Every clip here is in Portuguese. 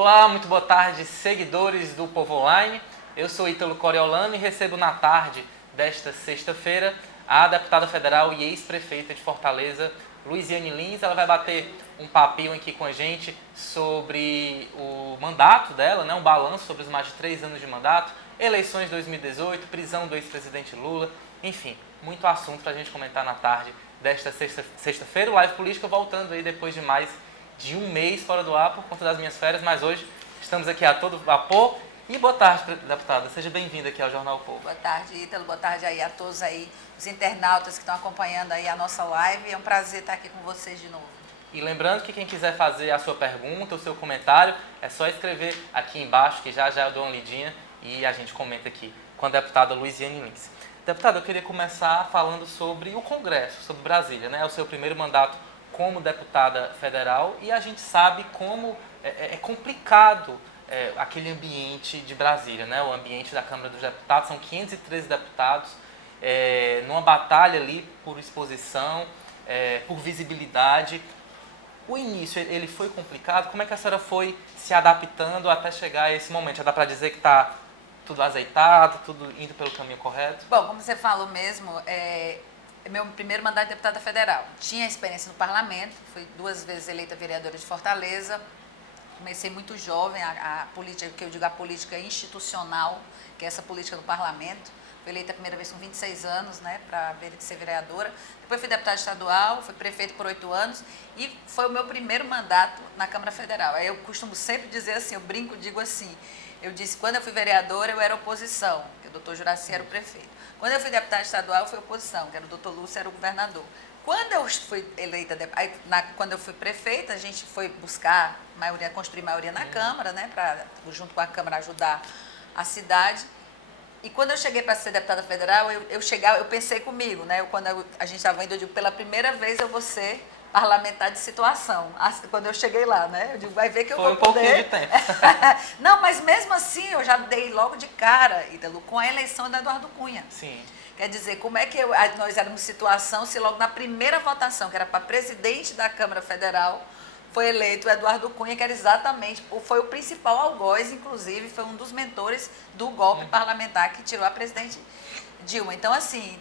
Olá, muito boa tarde, seguidores do Povo Online. Eu sou Ítalo Coriolano e recebo na tarde desta sexta-feira a deputada federal e ex-prefeita de Fortaleza, Luiziane Lins. Ela vai bater um papinho aqui com a gente sobre o mandato dela, um balanço sobre os mais de 3 anos de mandato, eleições de 2018, prisão do ex-presidente Lula, enfim, muito assunto para a gente comentar na tarde desta sexta-feira. O Live Política voltando aí depois de mais de um mês fora do ar por conta das minhas férias, mas hoje estamos aqui a todo vapor. E boa tarde, deputada. Seja bem-vinda aqui ao Jornal o Povo. Boa tarde, Ítalo. Boa tarde aí a todos aí, os internautas que estão acompanhando aí a nossa live. É um prazer estar aqui com vocês de novo. E lembrando que quem quiser fazer a sua pergunta, o seu comentário, é só escrever aqui embaixo, que já eu dou uma lidinha e a gente comenta aqui com a deputada Luiziane Lins. Deputada, eu queria começar falando sobre o Congresso, sobre Brasília, É o seu primeiro mandato como deputada federal e a gente sabe como é complicado aquele ambiente de Brasília, O ambiente da Câmara dos Deputados, são 513 deputados, numa batalha ali por exposição, por visibilidade. O início, ele foi complicado? Como é que a senhora foi se adaptando até chegar a esse momento? Já dá para dizer que está tudo azeitado, tudo indo pelo caminho correto? Bom, como você falou mesmo, meu primeiro mandato de deputada federal. Tinha experiência no parlamento, fui 2 vezes eleita vereadora de Fortaleza. Comecei muito jovem a política, que eu digo a política institucional, que é essa política do parlamento. Fui eleita a primeira vez com 26 anos, para ser vereadora. Depois fui deputada estadual, fui prefeito por 8 anos e foi o meu primeiro mandato na Câmara Federal. Aí eu costumo sempre dizer assim, eu brinco, digo assim, eu disse, quando eu fui vereadora eu era oposição, que o doutor Juraci era o prefeito. Quando eu fui deputada estadual eu fui oposição, que era o doutor Lúcio, era o governador. Quando eu fui eleita, quando eu fui prefeita, a gente foi buscar construir maioria na Câmara, junto com a Câmara ajudar a cidade. E quando eu cheguei para ser deputada federal, eu pensei comigo, quando a gente estava indo, eu digo, pela primeira vez eu vou ser parlamentar de situação. Quando eu cheguei lá, Eu digo, vai ver que eu vou poder. Foi um pouquinho de tempo. Não, mas mesmo assim eu já dei logo de cara, Ítalo, com a eleição do Eduardo Cunha. Sim. Quer dizer, como é que nós éramos situação se logo na primeira votação, que era para presidente da Câmara Federal, foi eleito o Eduardo Cunha, que era exatamente, foi o principal algoz, inclusive, foi um dos mentores do golpe parlamentar que tirou a presidente Dilma. Então, assim,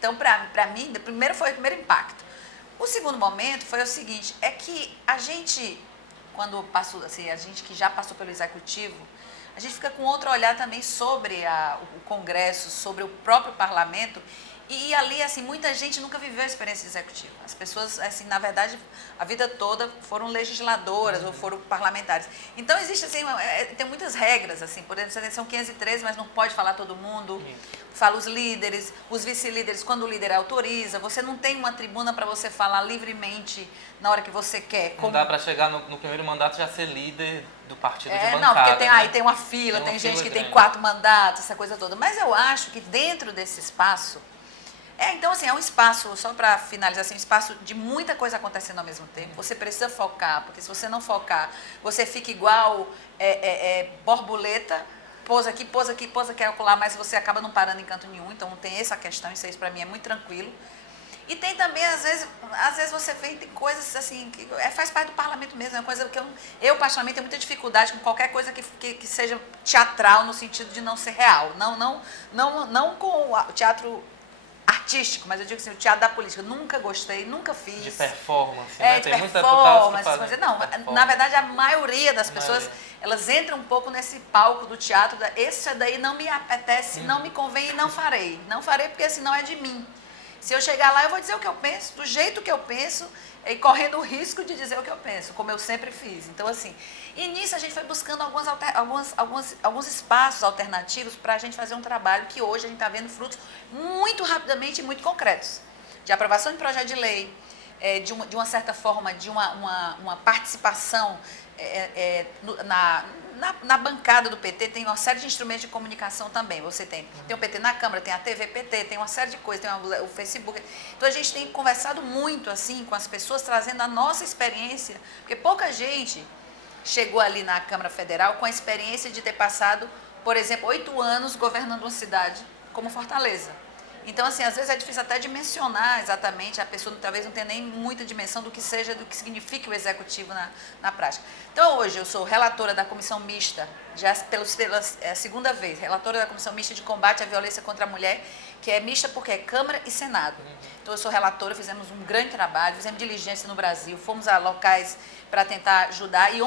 para mim, foi o primeiro impacto. O segundo momento foi o seguinte, é que a gente, quando passou, assim, a gente que já passou pelo executivo, a gente fica com outro olhar também sobre o Congresso, sobre o próprio parlamento. E ali, assim, muita gente nunca viveu a experiência de executivo. As pessoas, assim, na verdade, a vida toda foram legisladoras ou foram parlamentares. Então, existe, assim, tem muitas regras, assim, por exemplo, são 513, mas não pode falar todo mundo. Fala os líderes, os vice-líderes, quando o líder autoriza. Você não tem uma tribuna para você falar livremente na hora que você quer. Não dá para chegar no primeiro mandato já ser líder do partido de bancada. Não, porque aí tem uma fila, tem gente que tem 4 mandatos, essa coisa toda. Mas eu acho que dentro desse espaço, então, assim, é um espaço, só para finalizar, assim, um espaço de muita coisa acontecendo ao mesmo tempo. Você precisa focar, porque se você não focar, você fica igual borboleta, pousa aqui, quer ocular, mas você acaba não parando em canto nenhum. Então, tem essa questão, isso aí para mim é muito tranquilo. E tem também, às vezes você vê, tem coisas assim, que faz parte do parlamento mesmo, é uma coisa que eu particularmente tenho muita dificuldade com qualquer coisa que seja teatral, no sentido de não ser real. Não com o teatro artístico, mas eu digo assim, o teatro da política, nunca gostei, nunca fiz. De performance, tem tem muitos performance, deputados que fazem na verdade a maioria das pessoas, elas entram um pouco nesse palco do teatro, esse daí não me apetece, não me convém e não farei. Não farei porque senão é de mim. Se eu chegar lá, eu vou dizer o que eu penso, do jeito que eu penso, e correndo o risco de dizer o que eu penso, como eu sempre fiz. Então, assim, e nisso a gente foi buscando alguns espaços alternativos para a gente fazer um trabalho que hoje a gente está vendo frutos muito rapidamente e muito concretos. De aprovação de projeto de lei, de uma certa forma, de uma participação na bancada do PT. Tem uma série de instrumentos de comunicação também. Você tem o PT na Câmara, tem a TV PT, tem uma série de coisas, tem o Facebook. Então a gente tem conversado muito assim com as pessoas, trazendo a nossa experiência, porque pouca gente chegou ali na Câmara Federal com a experiência de ter passado, por exemplo, 8 anos governando uma cidade como Fortaleza. Então, assim, às vezes é difícil até dimensionar exatamente, a pessoa talvez não tenha nem muita dimensão do que seja, do que significa o executivo na prática. Então, hoje eu sou relatora da comissão mista, já pela segunda vez, relatora da comissão mista de combate à violência contra a mulher, que é mista porque é Câmara e Senado. Então, eu sou relatora, fizemos um grande trabalho, fizemos diligência no Brasil, fomos a locais para tentar ajudar, e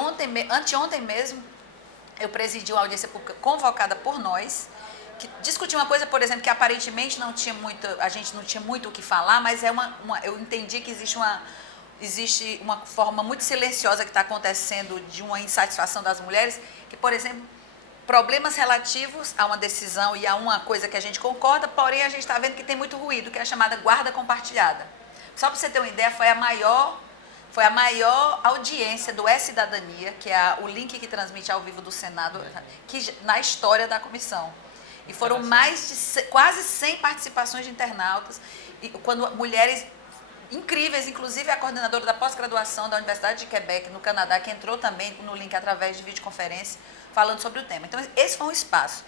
anteontem mesmo, eu presidi uma audiência pública convocada por nós, que discutir uma coisa, por exemplo, que aparentemente a gente não tinha muito o que falar, mas eu entendi que existe uma forma muito silenciosa que está acontecendo de uma insatisfação das mulheres, que, por exemplo, problemas relativos a uma decisão e a uma coisa que a gente concorda, porém a gente está vendo que tem muito ruído, que é a chamada guarda compartilhada. Só para você ter uma ideia, foi a maior audiência do E-Cidadania, que é o link que transmite ao vivo do Senado, na história da comissão. E foram quase 100 participações de internautas, e quando mulheres incríveis, inclusive a coordenadora da pós-graduação da Universidade de Quebec, no Canadá, que entrou também no link através de videoconferência, falando sobre o tema. Então, esse foi um espaço.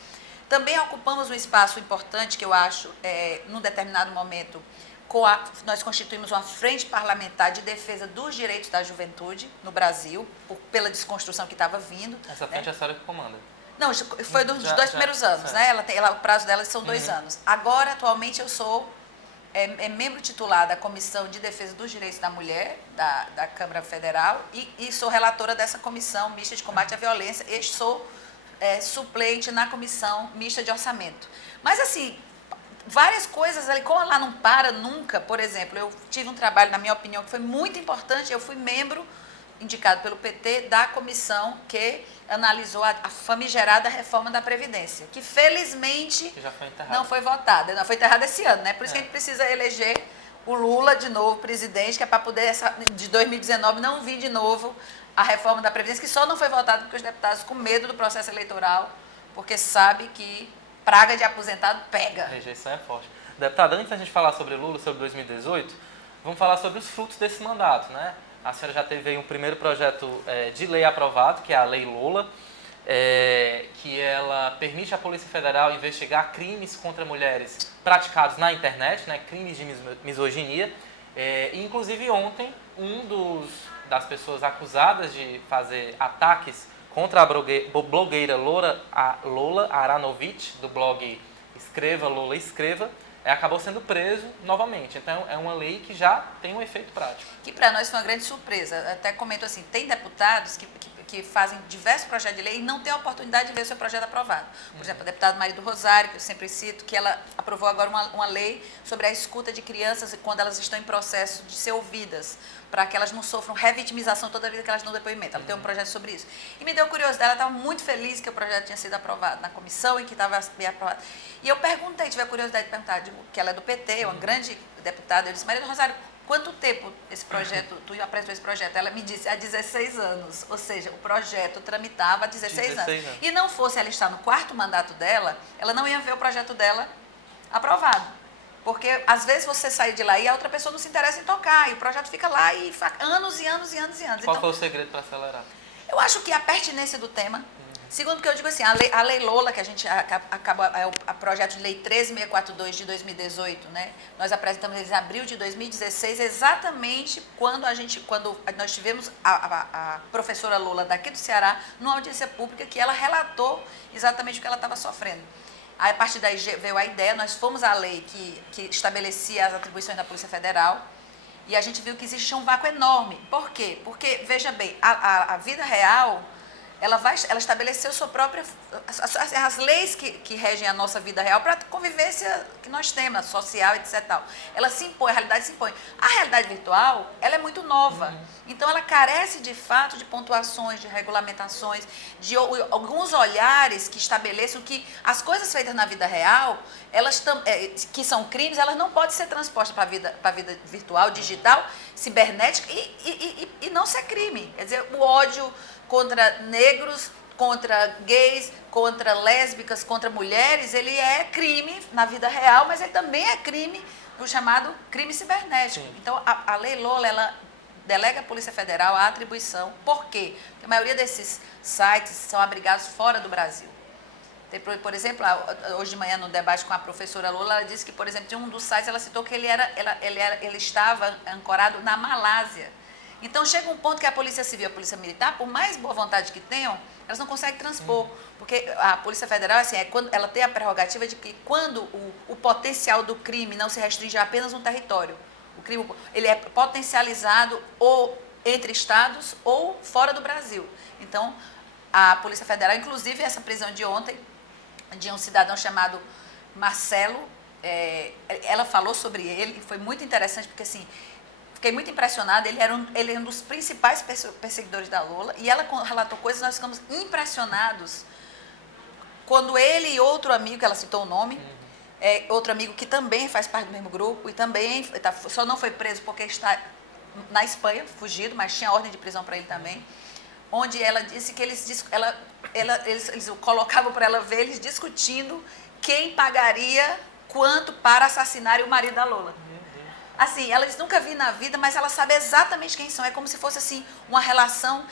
Também ocupamos um espaço importante, que eu acho, num determinado momento, nós constituímos uma frente parlamentar de defesa dos direitos da juventude no Brasil, pela desconstrução que estava vindo. Essa frente é a senhora que comanda. Não, foi dos dois primeiros anos, né? O prazo dela são 2 anos. Agora, atualmente, eu sou membro titular da Comissão de Defesa dos Direitos da Mulher, da Câmara Federal, e sou relatora dessa Comissão Mista de Combate à Violência, e sou suplente na Comissão Mista de Orçamento. Mas, assim, várias coisas ali, como lá não para nunca, por exemplo, eu tive um trabalho, na minha opinião, que foi muito importante, eu fui membro indicado pelo PT, da comissão que analisou a famigerada reforma da Previdência, que felizmente já foi não foi votada. Não foi enterrada esse ano, né? Por isso que a gente precisa eleger o Lula de novo presidente, que é para poder, de 2019, não vir de novo a reforma da Previdência, que só não foi votada porque os deputados, com medo do processo eleitoral, porque sabe que praga de aposentado pega. A rejeição é forte. Deputada, antes da gente falar sobre Lula, sobre 2018, vamos falar sobre os frutos desse mandato, né? A senhora já teve aí um primeiro projeto de lei aprovado, que é a Lei Lola, que ela permite à Polícia Federal investigar crimes contra mulheres praticados na internet, né, crimes de misoginia. Inclusive ontem, das pessoas acusadas de fazer ataques contra a blogueira Lola Aronovitch, do blog Escreva, Lola Escreva, acabou sendo preso novamente. Então, é uma lei que já tem um efeito prático. Que para nós foi uma grande surpresa. Até comento assim, tem deputados que fazem diversos projetos de lei e não têm a oportunidade de ver o seu projeto aprovado. Por exemplo, a deputada Maria do Rosário, que eu sempre cito, que ela aprovou agora uma lei sobre a escuta de crianças e quando elas estão em processo de ser ouvidas, para que elas não sofram revitimização toda a vida que elas dão depoimento. Ela tem um projeto sobre isso. E me deu curiosidade, ela estava muito feliz que o projeto tinha sido aprovado na comissão e que estava bem aprovado. E eu perguntei, tive a curiosidade de perguntar, que ela é do PT, uma grande deputada, eu disse, Maria do Rosário, quanto tempo esse projeto, tu apresentou esse projeto? Ela me disse, há 16 anos, ou seja, o projeto tramitava há 16 anos. E não fosse ela estar no 4º mandato dela, ela não ia ver o projeto dela aprovado. Porque, às vezes, você sai de lá e a outra pessoa não se interessa em tocar, e o projeto fica lá e anos e anos e anos e anos. Qual foi o segredo para acelerar? Eu acho que a pertinência do tema. Segundo, que eu digo assim, a lei Lola, que a gente acabou, é o projeto de lei 13642 de 2018, né? Nós apresentamos em abril de 2016, exatamente quando nós tivemos a professora Lola daqui do Ceará, numa audiência pública, que ela relatou exatamente o que ela estava sofrendo. Aí, a partir daí veio a ideia, nós fomos à lei que estabelecia as atribuições da Polícia Federal, e a gente viu que existia um vácuo enorme. Por quê? Porque, veja bem, a vida real, ela estabeleceu sua própria, as leis que regem a nossa vida real para a convivência que nós temos, social, etc. Tal. Ela se impõe, a realidade se impõe. A realidade virtual, ela é muito nova. Então, ela carece, de fato, de pontuações, de regulamentações, de alguns olhares que estabeleçam que as coisas feitas na vida real, que são crimes, elas não podem ser transpostas para a vida virtual, digital, cibernética e não ser crime. Quer dizer, o ódio contra negros, contra gays, contra lésbicas, contra mulheres, ele é crime na vida real, mas ele também é crime no chamado crime cibernético. Sim. Então, a Lei Lola, ela delega à Polícia Federal a atribuição. Por quê? Porque a maioria desses sites são abrigados fora do Brasil. Por exemplo, hoje de manhã no debate com a professora Lula, ela disse que, por exemplo, de um dos sites ela citou que ele estava ancorado na Malásia. Então chega um ponto que a Polícia Civil e a Polícia Militar, por mais boa vontade que tenham, elas não conseguem transpor. Porque a Polícia Federal, assim, ela tem a prerrogativa de que quando o potencial do crime não se restringe a apenas um território, o crime ele é potencializado ou entre estados ou fora do Brasil. Então, a Polícia Federal, inclusive essa prisão de ontem, de um cidadão chamado Marcelo, ela falou sobre ele, foi muito interessante, porque assim, fiquei muito impressionada, ele é um dos principais perseguidores da Lula, e ela relatou coisas, nós ficamos impressionados, quando ele e outro amigo, que ela citou o nome, outro amigo que também faz parte do mesmo grupo, e também só não foi preso porque está na Espanha, fugido, mas tinha ordem de prisão para ele também, onde ela disse que eles colocavam para ela ver eles discutindo quem pagaria quanto para assassinar o marido da Lula. Assim, elas nunca vi na vida, mas ela sabe exatamente quem são. É como se fosse assim uma relação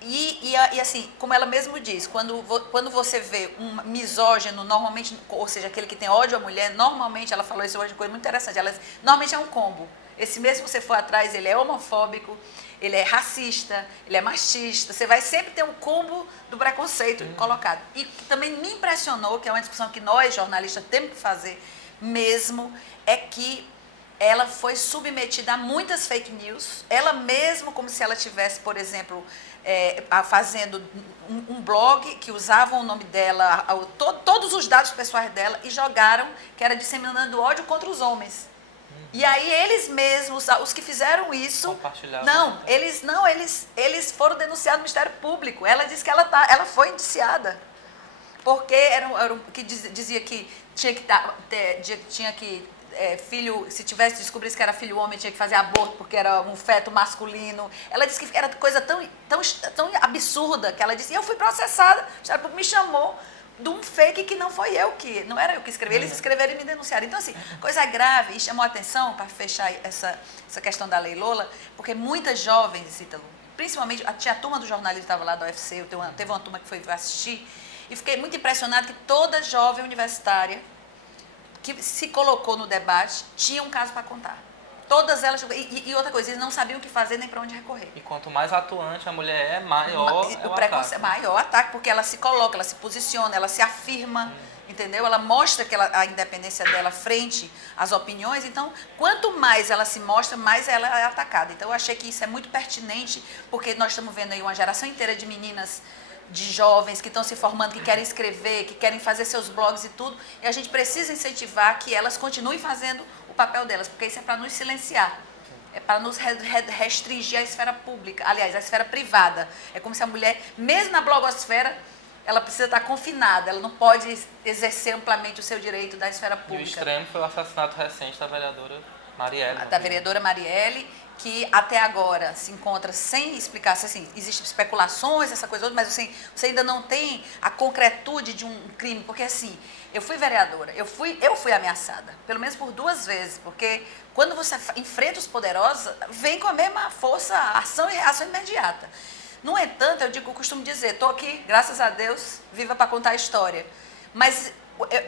e assim, como ela mesmo diz, quando você vê um misógino, normalmente, ou seja, aquele que tem ódio à mulher, normalmente, ela falou isso hoje, uma coisa muito interessante, normalmente é um combo. Esse mesmo que você for atrás, ele é homofóbico, ele é racista, ele é machista, você vai sempre ter um combo do preconceito colocado. E também me impressionou, que é uma discussão que nós, jornalistas, temos que fazer mesmo, é que ela foi submetida a muitas fake news, ela mesmo como se ela tivesse, por exemplo, fazendo um blog que usava o nome dela, todos os dados pessoais dela e jogaram que era disseminando ódio contra os homens. E aí eles mesmos, os que fizeram isso, eles foram denunciados no Ministério Público. Ela disse que ela foi indiciada. Porque que dizia que tinha que filho, se descobrisse que era filho homem, tinha que fazer aborto porque era um feto masculino. Ela disse que era coisa tão absurda que ela disse, e eu fui processada, o Ministério Público me chamou de um fake que não não era eu que escrevi, eles escreveram e me denunciaram. Então, assim, coisa grave, e chamou a atenção, para fechar essa questão da Lei Lola, porque muitas jovens, Ítalo, principalmente, tinha a turma do jornalismo que estava lá da UFC, teve uma turma que foi assistir, e fiquei muito impressionada que toda jovem universitária que se colocou no debate tinha um caso para contar. Todas elas, e outra coisa, eles não sabiam o que fazer nem para onde recorrer. E quanto mais atuante a mulher é, maior o preconceito, maior ataque, porque ela se coloca, ela se posiciona, ela se afirma, entendeu? Ela mostra que a independência dela frente às opiniões, então, quanto mais ela se mostra, mais ela é atacada. Então, eu achei que isso é muito pertinente, porque nós estamos vendo aí uma geração inteira de meninas, de jovens que estão se formando, que querem escrever, que querem fazer seus blogs e tudo, e a gente precisa incentivar que elas continuem fazendo o papel delas, porque isso é para nos silenciar, é para nos restringir a esfera pública, aliás, a esfera privada. É como se a mulher, mesmo na blogosfera, ela precisa estar confinada, ela não pode exercer amplamente o seu direito da esfera pública. E o extremo foi o assassinato recente da vereadora Marielle. Da vereadora Marielle, que até agora se encontra sem explicação, assim, existem especulações, essa coisa toda, mas assim, você ainda não tem a concretude de um crime, porque assim, eu fui vereadora, eu fui ameaçada, pelo menos por 2 vezes, porque quando você enfrenta os poderosos, vem com a mesma força, ação e reação imediata. No entanto, eu costumo dizer, estou aqui, graças a Deus, viva para contar a história, mas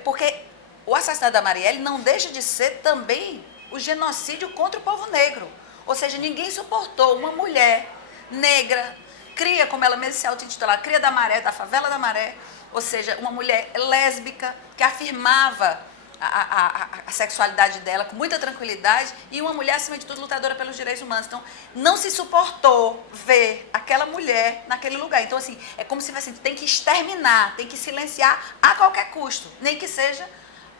porque o assassinato da Marielle não deixa de ser também o genocídio contra o povo negro. Ou seja, ninguém suportou uma mulher negra, cria, como ela mesma se auto-intitula, cria da Maré, da favela da Maré, ou seja, uma mulher lésbica que afirmava a sexualidade dela com muita tranquilidade e uma mulher, acima de tudo, lutadora pelos direitos humanos. Então, não se suportou ver aquela mulher naquele lugar. Então, assim, é como se assim, tem que exterminar, tem que silenciar a qualquer custo, nem que seja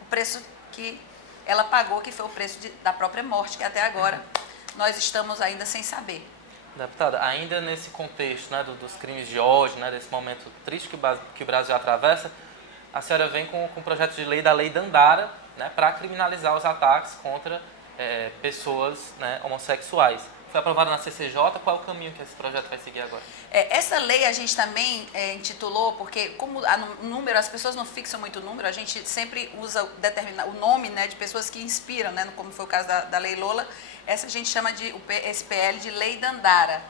o preço que ela pagou, que foi o preço da própria morte, que até agora nós estamos ainda sem saber. Deputada, ainda nesse contexto, né, dos crimes de ódio, né, desse momento triste que o Brasil atravessa, a senhora vem com o projeto de lei da Lei Dandara, né, para criminalizar os ataques contra pessoas, né, homossexuais. Foi aprovado na CCJ, qual é o caminho que esse projeto vai seguir agora? Essa lei a gente também intitulou, porque como número, as pessoas não fixam muito o número, a gente sempre usa o nome, né, de pessoas que inspiram, né, como foi o caso da Lei Lola. Essa a gente chama esse PL de Lei Dandara.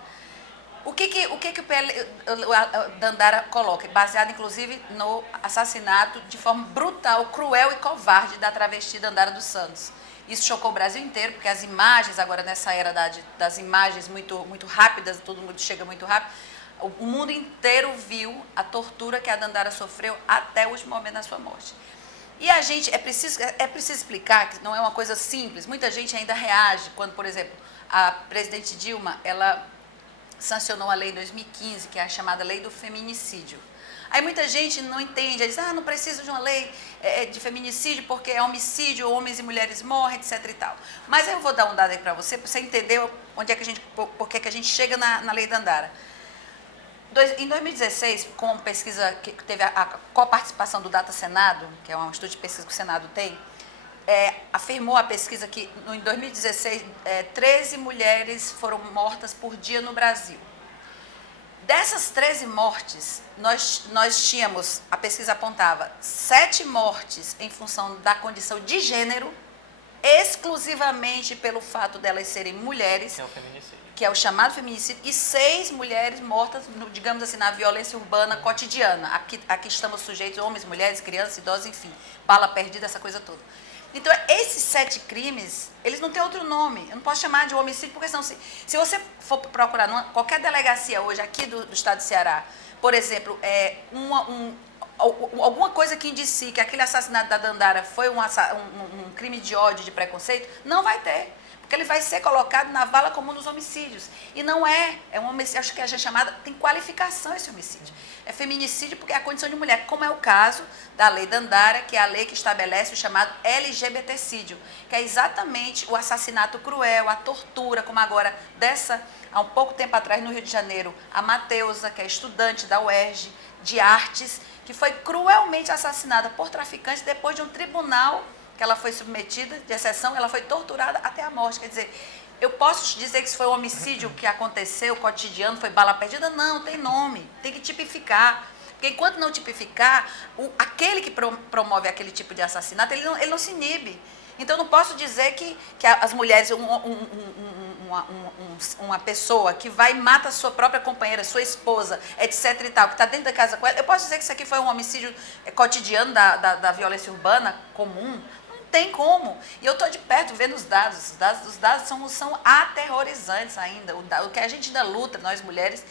o PL, a Dandara coloca? Baseado, inclusive, no assassinato de forma brutal, cruel e covarde da travesti Dandara dos Santos. Isso chocou o Brasil inteiro, porque as imagens, agora nessa era das imagens muito rápidas, todo mundo chega muito rápido, o mundo inteiro viu a tortura que a Dandara sofreu até o último momento da sua morte. E a gente, é preciso explicar que não é uma coisa simples. Muita gente ainda reage quando, por exemplo, a presidente Dilma, ela sancionou a lei em 2015, que é a chamada lei do feminicídio. Aí muita gente não entende, diz, não precisa de uma lei de feminicídio porque é homicídio, homens e mulheres morrem, etc e tal. Mas eu vou dar um dado aí para você entender onde é que por que a gente chega na lei Dandara. Em 2016, com pesquisa que teve a coparticipação do Data Senado, que é um estudo de pesquisa que o Senado tem, afirmou a pesquisa que em 2016, 13 mulheres foram mortas por dia no Brasil. Dessas 13 mortes, nós tínhamos, a pesquisa apontava, 7 mortes em função da condição de gênero, exclusivamente pelo fato delas serem mulheres, Que é o feminicídio. que é o chamado feminicídio, e 6 mulheres mortas, digamos assim, na violência urbana cotidiana. Aqui estamos sujeitos, homens, mulheres, crianças, idosos, enfim, bala perdida, essa coisa toda. Então, esses 7 crimes, eles não têm outro nome. Eu não posso chamar de homicídio, porque senão, se você for procurar qualquer delegacia hoje aqui do estado do Ceará, por exemplo, alguma coisa que indicie que aquele assassinato da Dandara foi um crime de ódio, de preconceito, não vai ter. Porque ele vai ser colocado na vala comum dos homicídios. E não é um homicídio, acho que a gente chamada, tem qualificação esse homicídio. É feminicídio porque é a condição de mulher, como é o caso da lei Dandara, que é a lei que estabelece o chamado LGBTcídio, que é exatamente o assassinato cruel, a tortura, como agora há um pouco tempo atrás no Rio de Janeiro, a Mateusa, que é estudante da UERJ de artes, que foi cruelmente assassinada por traficantes depois de um tribunal que ela foi submetida, de exceção, ela foi torturada até a morte. Quer dizer, eu posso dizer que isso foi um homicídio que aconteceu, cotidiano, foi bala perdida? Não, tem nome, tem que tipificar. Porque enquanto não tipificar, aquele que promove aquele tipo de assassinato, ele não se inibe. Então, eu não posso dizer que as mulheres, uma pessoa que vai e mata a sua própria companheira, sua esposa, etc e tal, que está dentro da casa com ela, eu posso dizer que isso aqui foi um homicídio cotidiano da violência urbana comum? Tem como. E eu estou de perto vendo os dados. Os dados são aterrorizantes ainda. O que a gente ainda luta, nós mulheres,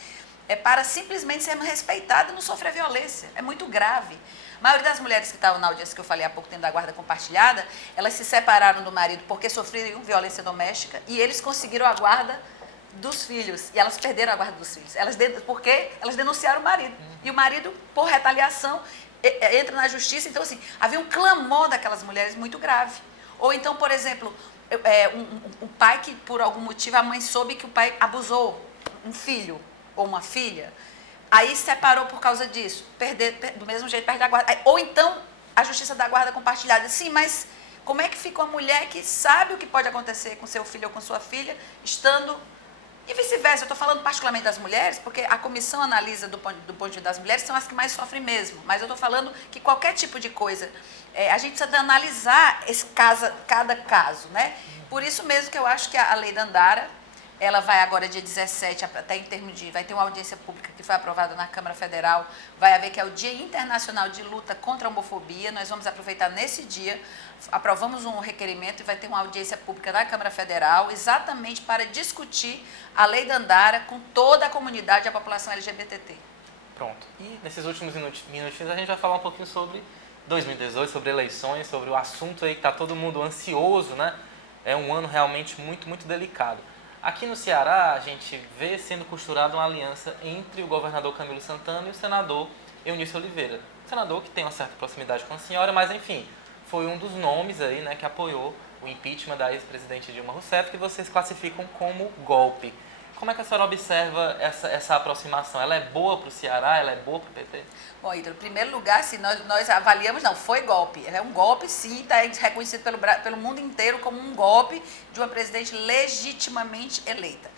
é para simplesmente sermos respeitadas e não sofrer violência. É muito grave. A maioria das mulheres que estavam na audiência que eu falei há pouco tempo da guarda compartilhada, elas se separaram do marido porque sofreram violência doméstica e eles conseguiram a guarda dos filhos. E elas perderam a guarda dos filhos. Porque elas denunciaram o marido. E o marido, por retaliação, entra na justiça. Então, assim, havia um clamor daquelas mulheres muito grave. Ou então, por exemplo, um pai que, por algum motivo, a mãe soube que o pai abusou um filho ou uma filha, aí separou por causa disso, do mesmo jeito perde a guarda. Ou então, a justiça da guarda compartilhada. Sim, mas como é que fica uma mulher que sabe o que pode acontecer com seu filho ou com sua filha, estando... E vice-versa, eu estou falando particularmente das mulheres, porque a comissão analisa do ponto de vista das mulheres, são as que mais sofrem mesmo. Mas eu estou falando que qualquer tipo de coisa, a gente precisa analisar cada caso, né? Por isso mesmo que eu acho que a lei Dandara, ela vai agora dia 17, até em termos de... Vai ter uma audiência pública que foi aprovada na Câmara Federal, vai haver que é o Dia Internacional de Luta contra a Homofobia, nós vamos aproveitar nesse dia, aprovamos um requerimento e vai ter uma audiência pública na Câmara Federal, exatamente para discutir a lei Dandara com toda a comunidade e a população LGBT. Pronto. E nesses últimos minutinhos a gente vai falar um pouquinho sobre 2018, sobre eleições, sobre o assunto aí que está todo mundo ansioso, né? É um ano realmente muito, muito delicado. Aqui no Ceará, a gente vê sendo costurada uma aliança entre o governador Camilo Santana e o senador Eunício Oliveira. O senador que tem uma certa proximidade com a senhora, mas enfim, foi um dos nomes aí, né, que apoiou o impeachment da ex-presidente Dilma Rousseff, que vocês classificam como golpe. Como é que a senhora observa essa aproximação? Ela é boa para o Ceará? Ela é boa para o PT? Bom, Ítalo, em primeiro lugar, se nós avaliamos, não, foi golpe. É um golpe, sim, está reconhecido pelo mundo inteiro como um golpe de uma presidente legitimamente eleita.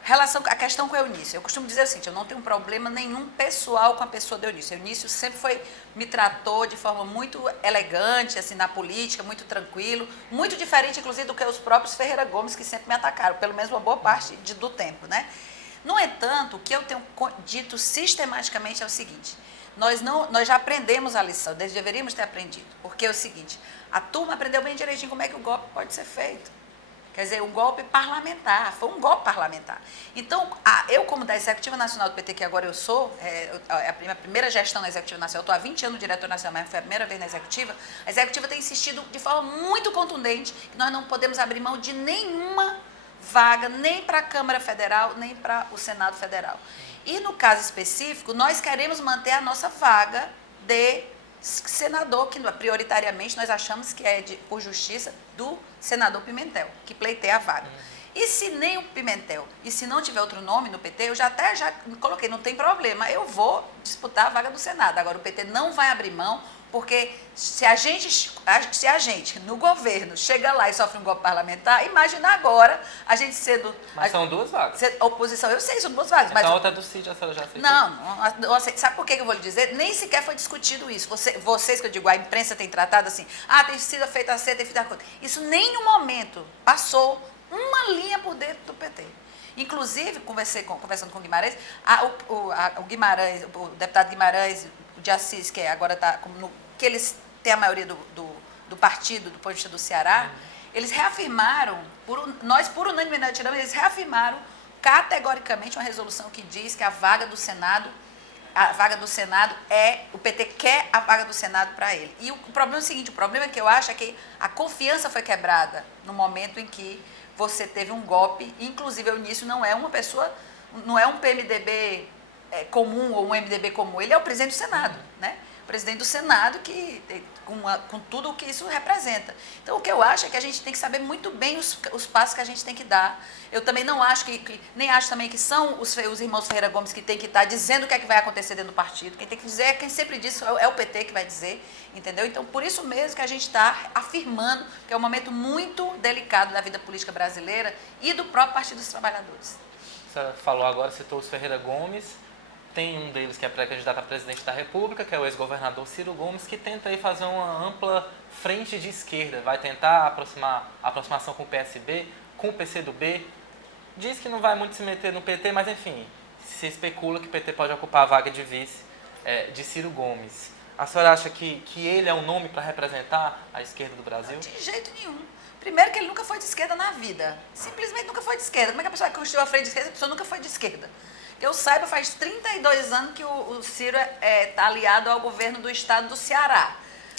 Relação a questão com o Eunício, eu costumo dizer o seguinte, eu não tenho problema nenhum pessoal com a pessoa do Eunício. O Eunício sempre me tratou de forma muito elegante, assim, na política, muito tranquilo, muito diferente, inclusive, do que os próprios Ferreira Gomes, que sempre me atacaram, pelo menos uma boa parte do tempo, né? No entanto, o que eu tenho dito sistematicamente é o seguinte, nós já aprendemos a lição, nós deveríamos ter aprendido, porque é o seguinte, a turma aprendeu bem direitinho como é que o golpe pode ser feito. Quer dizer, um golpe parlamentar, foi um golpe parlamentar. Então, eu como da Executiva Nacional do PT, que agora eu sou, a minha primeira gestão na Executiva Nacional, eu estou há 20 anos no diretor nacional, mas foi a primeira vez na Executiva, a Executiva tem insistido de forma muito contundente que nós não podemos abrir mão de nenhuma vaga, nem para a Câmara Federal, nem para o Senado Federal. E no caso específico, nós queremos manter a nossa vaga de senador, que prioritariamente nós achamos que é por justiça do senador Pimentel, que pleiteia a vaga. E se nem o Pimentel, e se não tiver outro nome no PT, eu já me coloquei, não tem problema, eu vou disputar a vaga do Senado. Agora o PT não vai abrir mão, porque se a gente no governo chega lá e sofre um golpe parlamentar, imagina agora a gente sendo... Mas são duas vagas. Oposição, eu sei, são duas vagas. Então mas a outra do Cid, a senhora já aceitou? Não aceito. Sabe por que eu vou lhe dizer? Nem sequer foi discutido isso. Vocês que eu digo, a imprensa tem tratado assim, tem sido feita a tem feito a coisa. Isso em nenhum momento passou uma linha por dentro do PT. Inclusive, conversando com o Guimarães, o deputado Guimarães, o de Assis, que agora está, que eles têm a maioria do partido, do ponto de vista do Ceará, eles reafirmaram, nós por unanimidade tiramos, eles reafirmaram categoricamente uma resolução que diz que a vaga do Senado o PT quer a vaga do Senado para ele. E o problema é o seguinte, o problema que eu acho é que a confiança foi quebrada no momento em que você teve um golpe, inclusive o início não é uma pessoa, não é um PMDB comum ou um MDB comum, ele é o presidente do Senado, né? O presidente do Senado com tudo o que isso representa. Então, o que eu acho é que a gente tem que saber muito bem os passos que a gente tem que dar. Eu também não acho nem acho também que são os irmãos Ferreira Gomes que tem que estar dizendo o que é que vai acontecer dentro do partido. Quem tem que dizer, quem sempre disse, é o PT que vai dizer, entendeu? Então, por isso mesmo que a gente está afirmando que é um momento muito delicado da vida política brasileira e do próprio Partido dos Trabalhadores. Você falou agora, citou os Ferreira Gomes. Tem um deles que é pré-candidato a presidente da República, que é o ex-governador Ciro Gomes, que tenta aí fazer uma ampla frente de esquerda, vai tentar aproximação com o PSB, com o PCdoB. Diz que não vai muito se meter no PT, mas enfim, se especula que o PT pode ocupar a vaga de vice de Ciro Gomes. A senhora acha que ele é um nome para representar a esquerda do Brasil? Não, de jeito nenhum. Primeiro que ele nunca foi de esquerda na vida. Simplesmente nunca foi de esquerda. Como é que a pessoa construiu a frente de esquerda? A pessoa nunca foi de esquerda. Que eu saiba, faz 32 anos que o Ciro está aliado ao governo do estado do Ceará.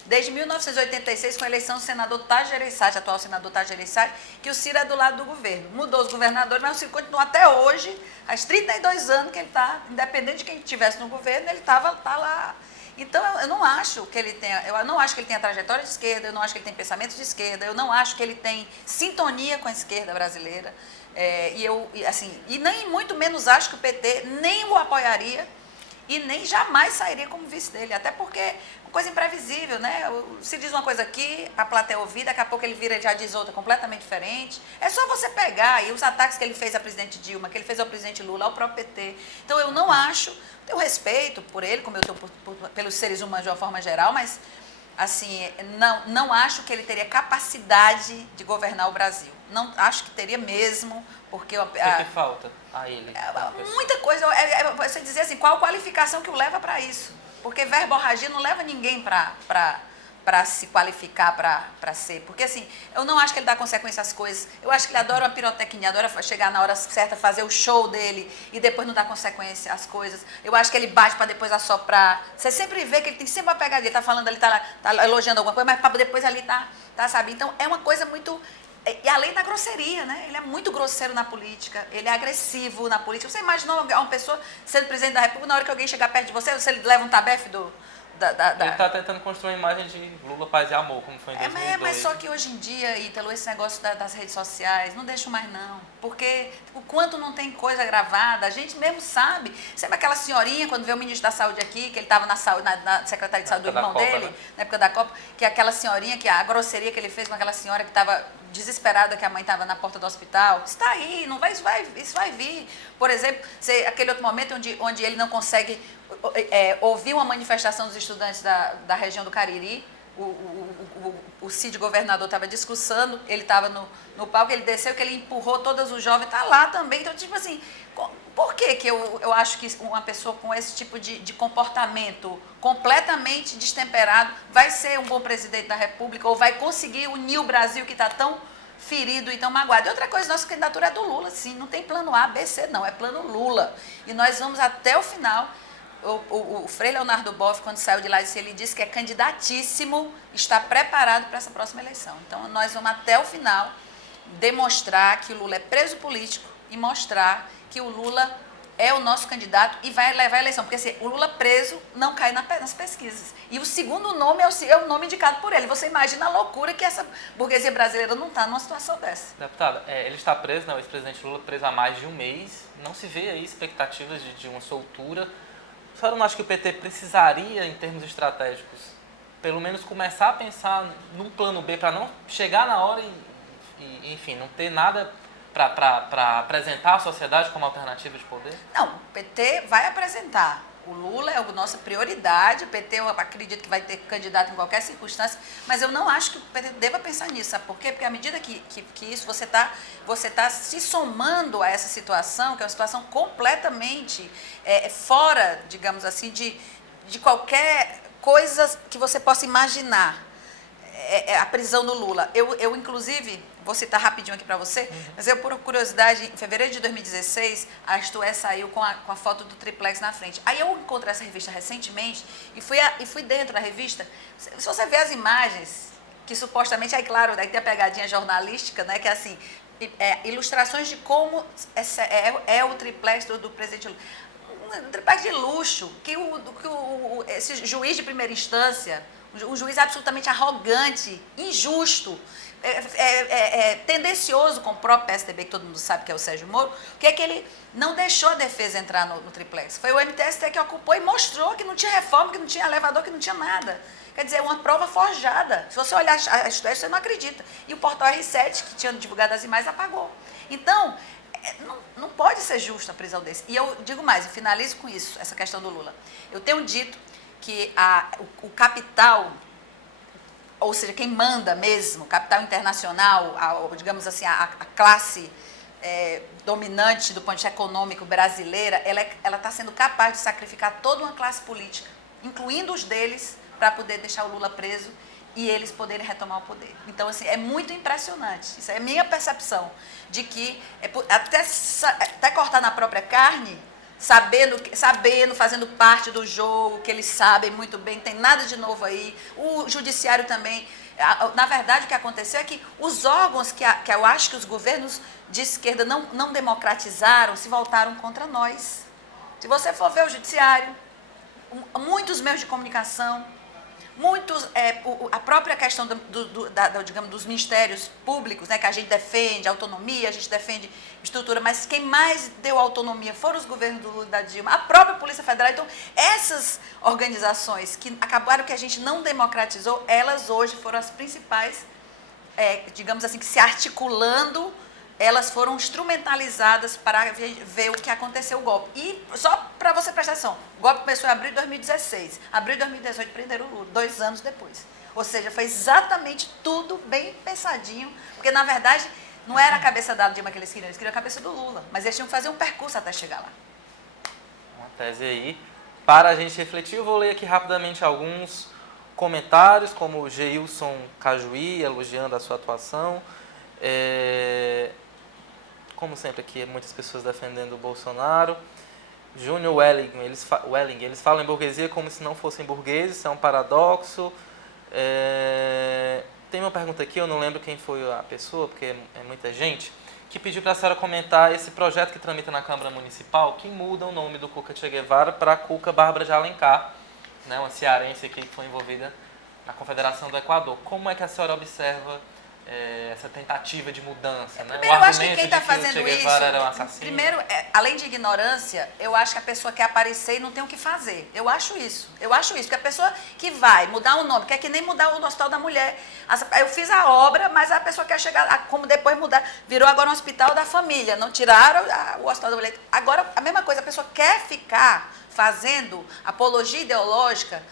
Desde 1986, com a eleição do senador Tajo Gereissati, atual senador Tajo Gereissati, que o Ciro é do lado do governo. Mudou os governadores, mas o Ciro continua até hoje, faz 32 anos que ele está, independente de quem estivesse no governo, ele tá lá. Então, eu não acho que ele tenha trajetória de esquerda, eu não acho que ele tem pensamentos de esquerda, eu não acho que ele tem sintonia com a esquerda brasileira. E nem muito menos acho que o PT nem o apoiaria e nem jamais sairia como vice dele, até porque é uma coisa imprevisível, né? Se diz uma coisa aqui, a plateia ouvir, daqui a pouco ele vira e já diz outra completamente diferente. É só você pegar e os ataques que ele fez à presidente Dilma, que ele fez ao presidente Lula, ao próprio PT. Então eu não acho, tenho respeito por ele, como eu tenho pelos seres humanos de uma forma geral, mas assim, não acho que ele teria capacidade de governar o Brasil. Não acho que teria mesmo, porque... O que falta a ele? Muita coisa. Você dizer assim, qual a qualificação que o leva para isso? Porque verborragia não leva ninguém para se qualificar para ser. Porque assim, eu não acho que ele dá consequência às coisas. Eu acho que ele adora uma pirotecnia, adora chegar na hora certa, fazer o show dele e depois não dar consequência às coisas. Eu acho que ele bate para depois assoprar. Você sempre vê que ele tem sempre uma pegadinha. Ele tá falando ali, tá elogiando alguma coisa, mas para depois ali sabe? Então é uma coisa muito... E além da grosseria, né? Ele é muito grosseiro na política, ele é agressivo na política. Você imaginou uma pessoa sendo presidente da República, na hora que alguém chegar perto de você leva um tabefe Ele está tentando construir uma imagem de Lula, paz e amor, como foi em 2002. Mas só que hoje em dia, Ítalo, esse negócio das redes sociais, não deixa mais não. Porque o quanto não tem coisa gravada, a gente mesmo sabe. Sabe aquela senhorinha, quando veio o ministro da Saúde aqui, que ele estava na Secretaria de Saúde do irmão dele, né? na época da Copa, que aquela senhorinha, que a grosseria que ele fez com aquela senhora que estava desesperada, que a mãe estava na porta do hospital, isso está aí, isso vai vir. Por exemplo, aquele outro momento onde ele não consegue ouvir uma manifestação dos estudantes da região do Cariri, o Cid governador estava discursando, ele estava no palco, ele desceu, que ele empurrou todos os jovens, está lá também. Então, tipo assim, por que eu acho que uma pessoa com esse tipo de comportamento completamente destemperado vai ser um bom presidente da República ou vai conseguir unir o Brasil que está tão ferido e tão magoado? E outra coisa, nossa candidatura é do Lula, sim, não tem plano A, B, C, não, é plano Lula. E nós vamos até o final. O Frei Leonardo Boff, quando saiu de lá, ele disse que é candidatíssimo, está preparado para essa próxima eleição. Então, nós vamos até o final demonstrar que o Lula é preso político e mostrar que o Lula é o nosso candidato e vai levar a eleição. Porque assim, o Lula preso não cai nas pesquisas. E o segundo nome é o nome indicado por ele. Você imagina a loucura que essa burguesia brasileira não está numa situação dessa. Deputada, ele está preso, né, o ex-presidente Lula preso há mais de um mês. Não se vê aí expectativas de uma soltura. A senhora não acha que o PT precisaria, em termos estratégicos, pelo menos começar a pensar num plano B para não chegar na hora e enfim, não ter nada para apresentar à sociedade como alternativa de poder? Não, o PT vai apresentar. O Lula é a nossa prioridade, o PT eu acredito que vai ter candidato em qualquer circunstância, mas eu não acho que o PT deva pensar nisso, sabe por quê? Porque à medida que isso, você tá se somando a essa situação, que é uma situação completamente fora, digamos assim, de qualquer coisa que você possa imaginar. A prisão do Lula. Eu inclusive, vou citar rapidinho aqui para você, mas eu, por curiosidade, em fevereiro de 2016, a Isto É saiu com a foto do triplex na frente. Aí eu encontrei essa revista recentemente e fui dentro da revista. Se você ver as imagens, que supostamente, aí claro, daí tem a pegadinha jornalística, né, que é assim, ilustrações de como é o triplex do presidente Lula. Um triplex de luxo, que esse juiz de primeira instância, um juiz absolutamente arrogante, injusto, tendencioso com o próprio PSDB, que todo mundo sabe que é o Sérgio Moro, que é que ele não deixou a defesa entrar no triplex. Foi o MTST que ocupou e mostrou que não tinha reforma, que não tinha elevador, que não tinha nada. Quer dizer, uma prova forjada. Se você olhar a história, você não acredita. E o portal R7, que tinha divulgado as imagens, apagou. Então, não pode ser justo a prisão desse. E eu digo mais, eu finalizo com isso, essa questão do Lula. Eu tenho dito que o capital, ou seja, quem manda mesmo, o capital internacional, digamos assim, a classe dominante do ponto de vista econômico brasileira, ela está sendo capaz de sacrificar toda uma classe política, incluindo os deles, para poder deixar o Lula preso e eles poderem retomar o poder. Então, assim, é muito impressionante. Isso é minha percepção, de que até cortar na própria carne, sabendo, fazendo parte do jogo, que eles sabem muito bem, não tem nada de novo aí. O judiciário também. Na verdade, o que aconteceu é que os órgãos que eu acho que os governos de esquerda não democratizaram, se voltaram contra nós. Se você for ver o judiciário, muitos meios de comunicação, a própria questão digamos, dos ministérios públicos, né, que a gente defende autonomia, a gente defende estrutura, mas quem mais deu autonomia foram os governos do Lula e da Dilma, a própria Polícia Federal. Então, essas organizações que acabaram que a gente não democratizou, elas hoje foram as principais, digamos assim, que se articulando, elas foram instrumentalizadas para ver o que aconteceu o golpe. E só para você prestar atenção, o golpe começou em abril de 2016, abril de 2018 prenderam o Lula, 2 anos depois. Ou seja, foi exatamente tudo bem pensadinho, porque na verdade não era a cabeça da Dilma que eles queriam a cabeça do Lula, mas eles tinham que fazer um percurso até chegar lá. Uma tese aí. Para a gente refletir, eu vou ler aqui rapidamente alguns comentários, como o Geilson Cajuí, elogiando a sua atuação. Como sempre aqui, muitas pessoas defendendo o Bolsonaro. Júnior Welling, eles falam em burguesia como se não fossem burgueses, isso é um paradoxo. Tem uma pergunta aqui, eu não lembro quem foi a pessoa, porque é muita gente, que pediu para a senhora comentar esse projeto que tramita na Câmara Municipal, que muda o nome do Cuca Che Guevara para Cuca Bárbara de Alencar, né, uma cearense aqui que foi envolvida na Confederação do Equador. Como é que a senhora observa essa tentativa de mudança, né? Primeiro, eu acho que quem está fazendo isso, era um assassino. Primeiro, além de ignorância, eu acho que a pessoa quer aparecer e não tem o que fazer. Eu acho isso, porque a pessoa que vai mudar o nome, quer que nem mudar o Hospital da Mulher. Eu fiz a obra, mas a pessoa quer chegar, como depois mudar, virou agora um Hospital da Família, não tiraram o Hospital da Mulher. Agora, a mesma coisa, a pessoa quer ficar fazendo apologia ideológica,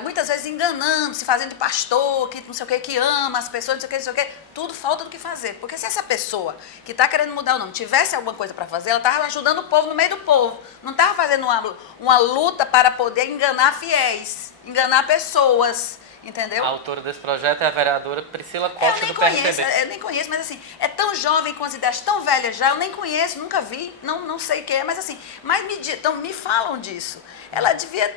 muitas vezes enganando, se fazendo de pastor, que não sei o que ama as pessoas, não sei o que, tudo falta do que fazer. Porque se essa pessoa que está querendo mudar o nome tivesse alguma coisa para fazer, ela estava ajudando o povo no meio do povo. Não estava fazendo uma luta para poder enganar fiéis, enganar pessoas. Entendeu? A autora desse projeto é a vereadora Priscila Costa, do PSDB. Eu nem conheço, mas assim, é tão jovem, com as ideias tão velhas já, eu nem conheço, nunca vi, não sei o que é, mas assim, então me falam disso. Ela devia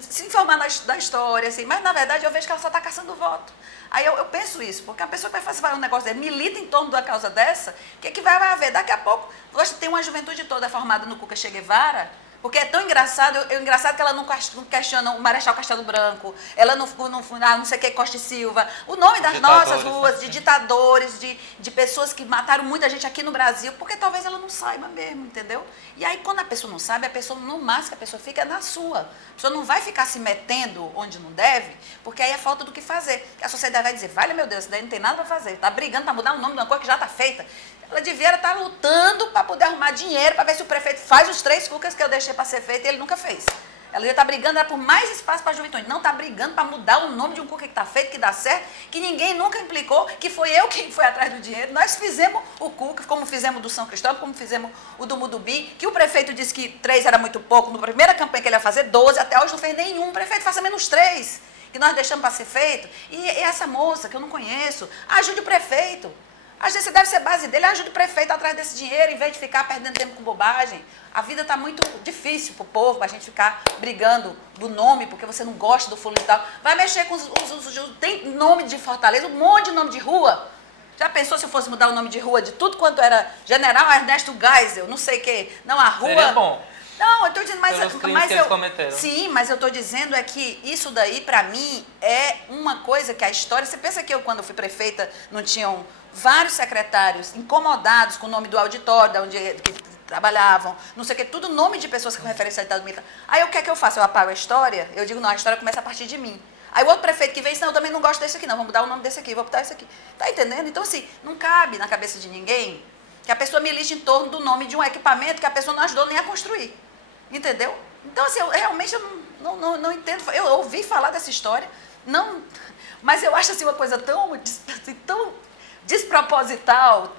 se informar da história, assim, mas na verdade eu vejo que ela só está caçando voto. Aí eu penso isso, porque a pessoa que vai fazer um negócio desse, milita em torno da causa dessa, o que vai haver? Daqui a pouco, gosta de ter uma juventude toda formada no Cuca Che Guevara. Porque é tão engraçado, engraçado que ela não questiona o Marechal Castelo Branco, ela não sei o que, Costa e Silva, o nome das nossas ruas, de ditadores, de pessoas que mataram muita gente aqui no Brasil, porque talvez ela não saiba mesmo, entendeu? E aí quando a pessoa não sabe, a pessoa não masca, a pessoa fica na sua. A pessoa não vai ficar se metendo onde não deve, porque aí é falta do que fazer. A sociedade vai dizer, vale meu Deus, isso daí não tem nada para fazer, está brigando para mudar o nome de uma coisa que já está feita. Ela devia estar lutando para poder arrumar dinheiro, para ver se o prefeito faz os 3 cucas que eu deixei para ser feito e ele nunca fez. Ela devia estar brigando por mais espaço para a juventude. Não está brigando para mudar o nome de um cuca que está feito, que dá certo, que ninguém nunca implicou, que foi eu quem foi atrás do dinheiro. Nós fizemos o cuca, como fizemos do São Cristóvão, como fizemos o do Mudubi, que o prefeito disse que 3 era muito pouco. Na primeira campanha que ele ia fazer, 12, até hoje não fez nenhum. O prefeito faça menos 3, que nós deixamos para ser feito. E essa moça, que eu não conheço, ajude o prefeito. Às vezes você deve ser base dele, ajuda o prefeito atrás desse dinheiro, em vez de ficar perdendo tempo com bobagem. A vida está muito difícil para o povo, para a gente ficar brigando do nome, porque você não gosta do fulano e tal. Vai mexer com tem nome de Fortaleza, um monte de nome de rua. Já pensou se eu fosse mudar o nome de rua de tudo quanto era General Ernesto Geisel, não sei o quê. Não, a rua... Seria bom. Não, eu estou dizendo, mas que eles cometeram. Sim, mas eu estou dizendo é que isso daí, para mim, é uma coisa que a história... Você pensa que eu, quando fui prefeita, não tinham vários secretários incomodados com o nome do auditório, de onde que trabalhavam, não sei o que, tudo nome de pessoas com referência à ditadura militar. Aí o que é que eu faço? Eu apago a história? Eu digo, não, a história começa a partir de mim. Aí o outro prefeito que vem, não, eu também não gosto desse aqui, não, vou mudar o nome desse aqui, vou botar esse aqui. Tá entendendo? Então, assim, não cabe na cabeça de ninguém que a pessoa milite em torno do nome de um equipamento que a pessoa não ajudou nem a construir. Entendeu? Então, assim, eu realmente não entendo. Eu ouvi falar dessa história, mas eu acho assim, uma coisa tão desproposital,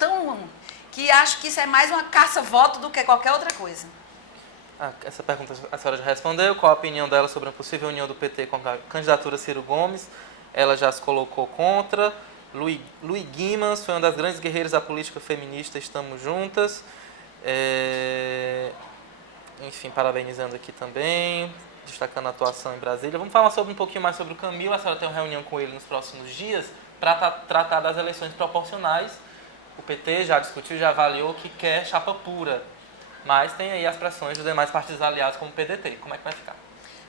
que acho que isso é mais uma caça-voto do que qualquer outra coisa. Essa pergunta a senhora já respondeu. Qual a opinião dela sobre a possível união do PT com a candidatura Ciro Gomes? Ela já se colocou contra. Luí Guimas foi uma das grandes guerreiras da política feminista. Estamos juntas. Enfim, parabenizando aqui também, destacando a atuação em Brasília. Vamos falar um pouquinho mais sobre o Camilo. A senhora tem uma reunião com ele nos próximos dias para tratar das eleições proporcionais. O PT já discutiu, já avaliou que quer chapa pura, mas tem aí as pressões dos demais partidos aliados, como o PDT. Como é que vai ficar?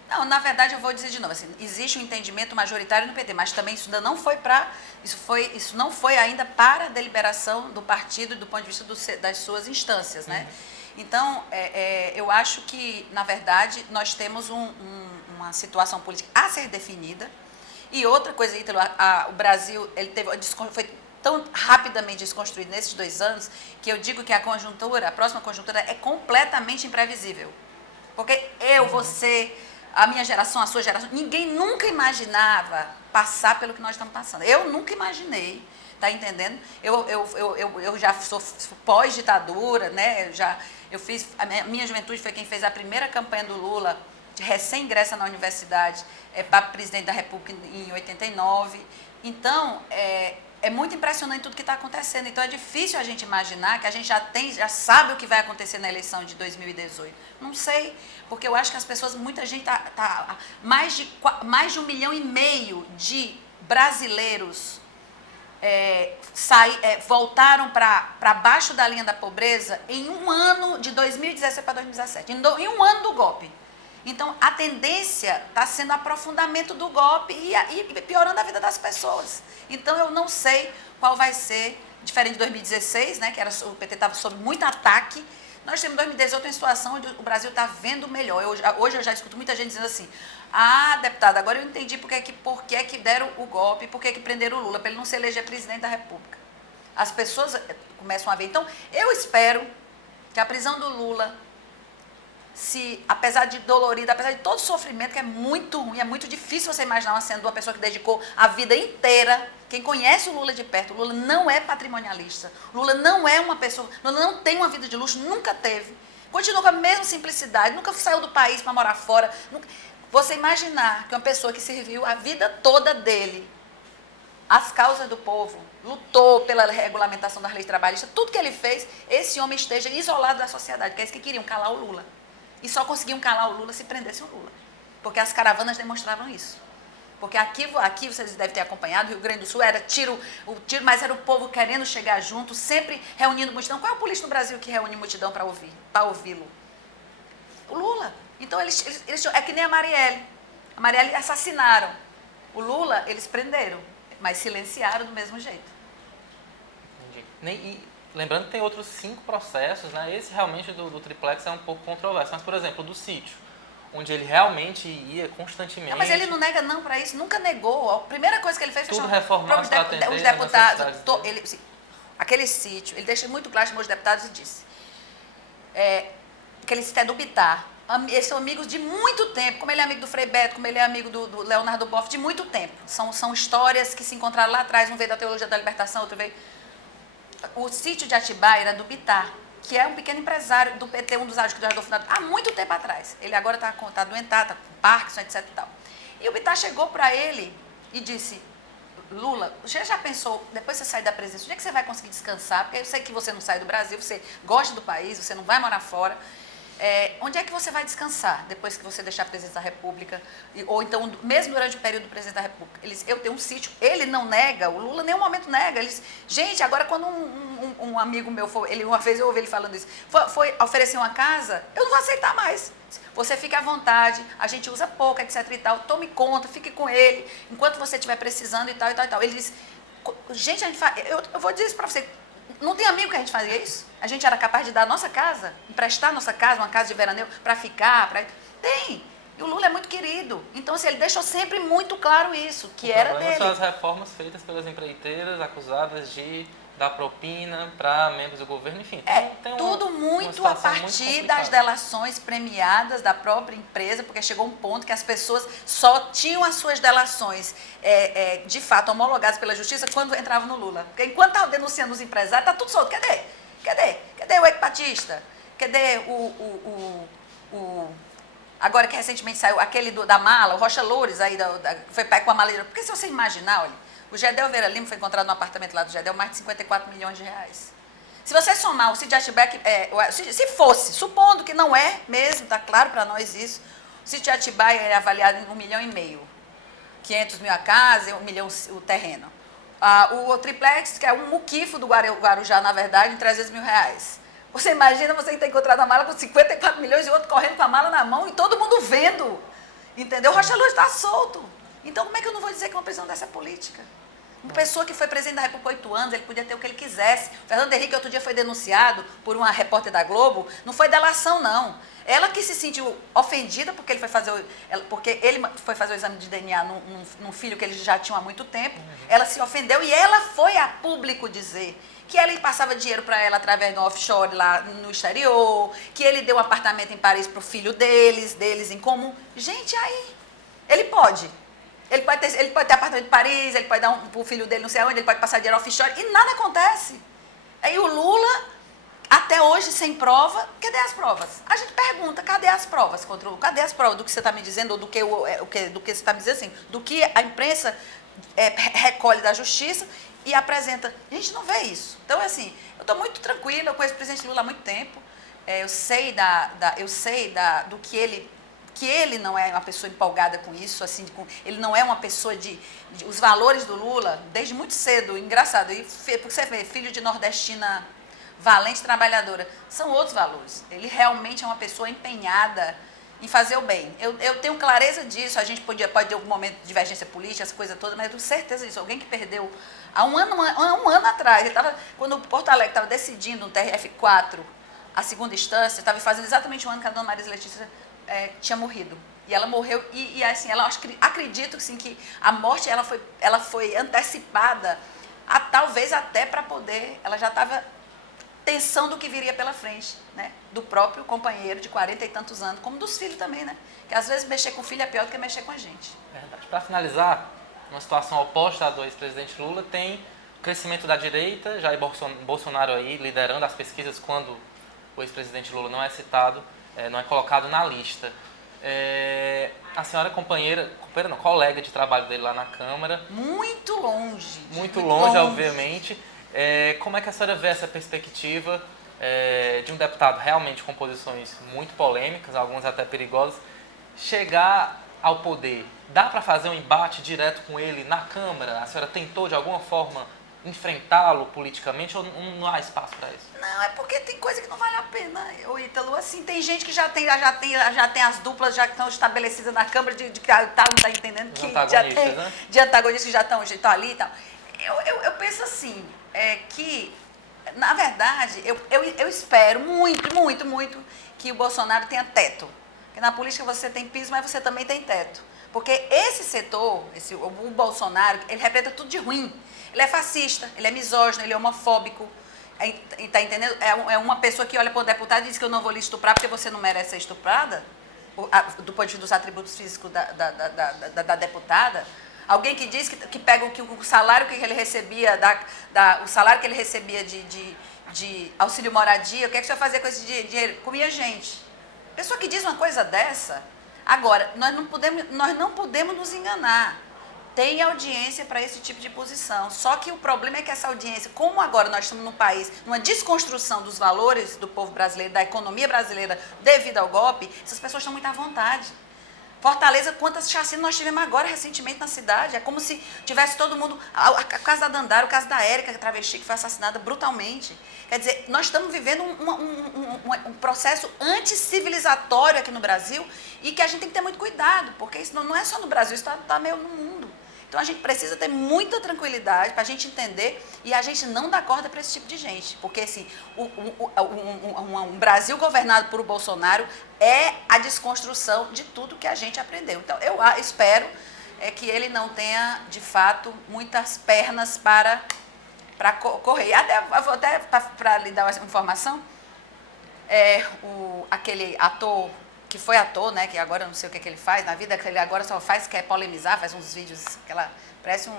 Não, na verdade, eu vou dizer de novo, assim, existe um entendimento majoritário no PT, mas também isso ainda não foi isso não foi ainda para a deliberação do partido do ponto de vista das suas instâncias, né? Então, eu acho que, na verdade, nós temos uma situação política a ser definida. E outra coisa, Ítalo, o Brasil foi tão rapidamente desconstruído nesses 2 anos que eu digo que a próxima conjuntura é completamente imprevisível. Porque você, a minha geração, a sua geração, ninguém nunca imaginava passar pelo que nós estamos passando. Eu nunca imaginei. Tá entendendo? Eu já sou pós-ditadura, né? A minha juventude foi quem fez a primeira campanha do Lula, de recém-ingressa na universidade, para presidente da República em 89. Então, é muito impressionante tudo que está acontecendo. Então, é difícil a gente imaginar que a gente já sabe o que vai acontecer na eleição de 2018. Não sei, porque eu acho que as pessoas, muita gente mais de 1,5 milhão de brasileiros voltaram para baixo da linha da pobreza em um ano de 2017 para 2017, em um ano do golpe. Então, a tendência está sendo aprofundamento do golpe e piorando a vida das pessoas. Então, eu não sei qual vai ser, diferente de 2016, né, que o PT estava sob muito ataque. Nós temos em 2018 uma situação onde o Brasil está vendo melhor. Hoje eu já escuto muita gente dizendo assim, deputada, agora eu entendi por que que deram o golpe, por que prenderam o Lula, para ele não se eleger presidente da República. As pessoas começam a ver. Então, eu espero que a prisão do Lula se, apesar de dolorida, apesar de todo o sofrimento, que é muito ruim, é muito difícil você imaginar uma cena de uma pessoa que dedicou a vida inteira. Quem conhece o Lula de perto, o Lula não é patrimonialista, o Lula não é uma pessoa, o Lula não tem uma vida de luxo, nunca teve. Continua com a mesma simplicidade, nunca saiu do país para morar fora. Nunca... Você imaginar que uma pessoa que serviu a vida toda dele às causas do povo, lutou pela regulamentação das leis trabalhistas, tudo que ele fez, esse homem esteja isolado da sociedade, que é isso que queriam, calar o Lula. E só conseguiam calar o Lula se prendessem o Lula. Porque as caravanas demonstravam isso. Porque aqui vocês devem ter acompanhado, o Rio Grande do Sul era tiro, mas era o povo querendo chegar junto, sempre reunindo multidão. Qual é o político no Brasil que reúne multidão para ouvi-lo? O Lula. Então, é que nem a Marielle. A Marielle assassinaram. O Lula, eles prenderam, mas silenciaram do mesmo jeito. Entendi. E lembrando que tem outros 5 processos, né? Esse realmente do triplex é um pouco controverso. Mas, por exemplo, do sítio, onde ele realmente ia constantemente... Não, mas ele não nega não para isso, nunca negou. A primeira coisa que ele fez foi tudo reformado para atender os deputados. dele. Aquele sítio, ele deixa muito claro, chamou os deputados e disse que ele é do Bittar. Eles são amigos de muito tempo, como ele é amigo do Frei Beto, como ele é amigo do Leonardo Boff, de muito tempo. São histórias que se encontraram lá atrás, um veio da Teologia da Libertação, outro veio... O sítio de Atibaia era do Bittar, que é um pequeno empresário do PT, um dos que já fundador, há muito tempo atrás. Ele agora está doentado, está com Parkinson, etc e tal. E o Bittar chegou para ele e disse, Lula, você já pensou, depois que você sair da presidência, onde é que você vai conseguir descansar? Porque eu sei que você não sai do Brasil, você gosta do país, você não vai morar fora. Onde é que você vai descansar depois que você deixar a presidência da República? Ou então, mesmo durante o período do presidente da República? Eu tenho um sítio, ele não nega, o Lula em nenhum momento nega. Gente, agora quando um amigo meu, uma vez eu ouvi ele falando isso, foi oferecer uma casa, eu não vou aceitar mais. Você fica à vontade, a gente usa pouco, etc e tal, tome conta, fique com ele, enquanto você estiver precisando e tal, e tal, e tal. Ele disse, gente, eu vou dizer isso para você, não tem amigo que a gente fazia isso? A gente era capaz de dar a nossa casa, emprestar a nossa casa, uma casa de veraneio, para ficar, Tem! E o Lula é muito querido. Então, assim, ele deixou sempre muito claro isso, que era dele. São as reformas feitas pelas empreiteiras acusadas de dar propina para membros do governo, enfim. Tem tudo muito a partir das delações premiadas da própria empresa, porque chegou um ponto que as pessoas só tinham as suas delações de fato homologadas pela justiça quando entravam no Lula. Porque enquanto estava denunciando os empresários, está tudo solto. Cadê o Eike Batista? Cadê agora que recentemente saiu aquele da mala, o Rocha Loures, aí foi pego com a mala. Porque se você imaginar, olha, o Gedel Vera Lima foi encontrado no apartamento lá do Gedel, mais de 54 milhões de reais. Se você somar o sítio de Atibaia, se fosse, supondo que não é mesmo, está claro para nós isso, o sítio de Atibaia é avaliado em 1,5 milhão, 500 mil a casa e 1 milhão o terreno. O triplex, que é um muquifo do Guarujá, na verdade, em 300 mil reais. Você imagina você ter encontrado a mala com 54 milhões e outro correndo com a mala na mão e todo mundo vendo. Entendeu? O Rocha Loures está solto. Então, como é que eu não vou dizer que uma prisão dessa é política? Uma pessoa que foi presidente da República por 8 anos, ele podia ter o que ele quisesse. O Fernando Henrique, outro dia, foi denunciado por uma repórter da Globo. Não foi delação, não. Ela que se sentiu ofendida porque ele foi fazer o exame de DNA num filho que eles já tinham há muito tempo. Ela se ofendeu e ela foi a público dizer que ele passava dinheiro para ela através de um offshore lá no exterior, que ele deu um apartamento em Paris para o filho deles em comum. Gente, aí, ele pode. Ele pode ter apartamento em Paris, ele pode dar para o filho dele não sei aonde, ele pode passar dinheiro offshore e nada acontece. Aí o Lula, até hoje, sem prova, cadê as provas? A gente pergunta, cadê as provas contra o Lula? Cadê as provas do que você está me dizendo, ou do que você está me dizendo assim, do que a imprensa recolhe da justiça e apresenta. A gente não vê isso. Então, assim, eu estou muito tranquila, eu conheço o presidente Lula há muito tempo, eu sei do que ele não é uma pessoa empolgada com isso, assim, ele não é uma pessoa os valores do Lula, desde muito cedo, engraçado, porque você vê, filho de nordestina valente, trabalhadora, são outros valores. Ele realmente é uma pessoa empenhada em fazer o bem. Eu tenho clareza disso, a gente pode ter algum momento de divergência política, essa coisa toda, mas eu tenho certeza disso. Alguém que perdeu há um ano atrás, quando o Porto Alegre estava decidindo um TRF4, a segunda instância, estava fazendo exatamente um ano que a dona Marisa Letícia tinha morrido. E ela morreu, e assim, acredito assim, que a morte ela foi antecipada, talvez até para poder, ela já estava tensão do que viria pela frente, né? do próprio companheiro de 40 e tantos anos, como dos filhos também, né? Que às vezes mexer com o filho é pior do que mexer com a gente. Verdade. Para finalizar, uma situação oposta à do ex-presidente Lula, tem o crescimento da direita, Jair Bolsonaro aí liderando as pesquisas quando o ex-presidente Lula não é citado, não é colocado na lista. A senhora colega de trabalho dele lá na Câmara. Muito longe. Muito longe, obviamente. Como é que a senhora vê essa perspectiva de um deputado realmente com posições muito polêmicas, algumas até perigosas, chegar ao poder? Dá para fazer um embate direto com ele na Câmara? A senhora tentou de alguma forma enfrentá-lo politicamente ou não há espaço para isso? Não, é porque tem coisa que não vale a pena, ô Ítalo. Assim, tem gente que já tem as duplas já que estão estabelecidas na Câmara não tá entendendo que já tem, né? De antagonistas que já estão ali e tal. Eu penso assim, que, na verdade, eu espero muito que o Bolsonaro tenha teto. Porque na política você tem piso, mas você também tem teto. Porque esse setor, o Bolsonaro, ele representa tudo de ruim. Ele é fascista, ele é misógino, ele é homofóbico. Tá entendendo? É uma pessoa que olha para o deputado e diz que eu não vou lhe estuprar porque você não merece ser estuprada, do ponto de vista dos atributos físicos da deputada. Alguém que diz que pega o salário que ele recebia, o salário que ele recebia de auxílio moradia, o que é que você vai fazer com esse dinheiro? Comia gente. Pessoa que diz uma coisa dessa. Agora, nós não podemos nos enganar. Tem audiência para esse tipo de posição. Só que o problema é que essa audiência, como agora nós estamos num país, numa desconstrução dos valores do povo brasileiro, da economia brasileira, devido ao golpe, essas pessoas estão muito à vontade. Fortaleza, quantas chacinas nós tivemos agora recentemente na cidade? É como se tivesse todo mundo... O caso da Dandara, o caso da Érica, travesti, que foi assassinada brutalmente. Quer dizer, nós estamos vivendo um processo anticivilizatório aqui no Brasil e que a gente tem que ter muito cuidado, porque isso não é só no Brasil, isso está meio no mundo. Então, a gente precisa ter muita tranquilidade para a gente entender e a gente não dar corda para esse tipo de gente. Porque, assim, um Brasil governado por Bolsonaro é a desconstrução de tudo que a gente aprendeu. Então, eu espero que ele não tenha, de fato, muitas pernas para correr. Até para lhe dar uma informação, aquele ator... que foi ator, né, que agora eu não sei o que ele faz na vida, que ele agora só quer polemizar, faz uns vídeos, parece